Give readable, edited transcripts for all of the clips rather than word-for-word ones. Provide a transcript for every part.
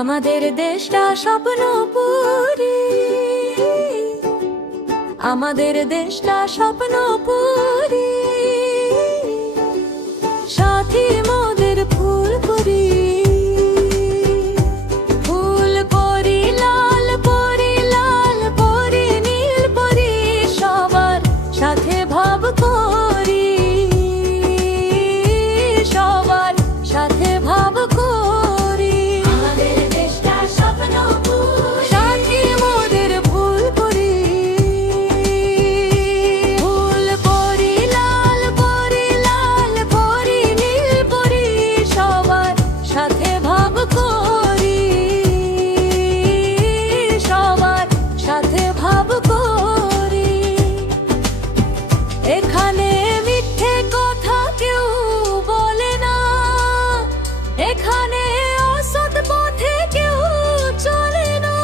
আমাদের দেশটা স্বপ্নপুরী, আমাদের দেশটা স্বপ্নপুরী। সাথী মোদের ফুলপুরি, ফুলপুরি লাল পরি, লাল পরি নীল পরি, সবার সাথে ভাব করি, সবার সাথে ভাব করি। আমাদের দেশটা স্বপ্নপুরী, সাথী মোদের ফুলপুরি, ফুলপুরি লাল পরি, লাল পরি নীল পরি, সবার সাথে ভাব করি, সবার সাথে ভাব করি। এখানে মিথ্যে কথা কেউ বলে না, এখানে অসৎ পথে কেউ চলে না,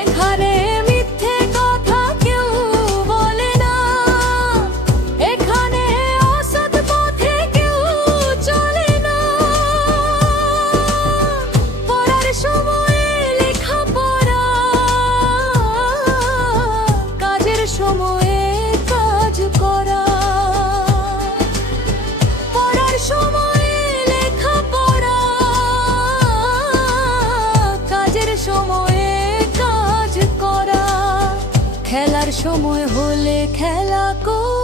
এখানে মিথ্যে কথা কেউ বলে না, এখানে অসৎ পথে কেউ চলে না। পড়ার সময়ে লেখাপড়া, কাজের সময়ে কাজ করা, পড়ার সময়ে লেখাপড়া, কাজের সময়ে কাজ করা, খেলার সময় হলে খেলা করা।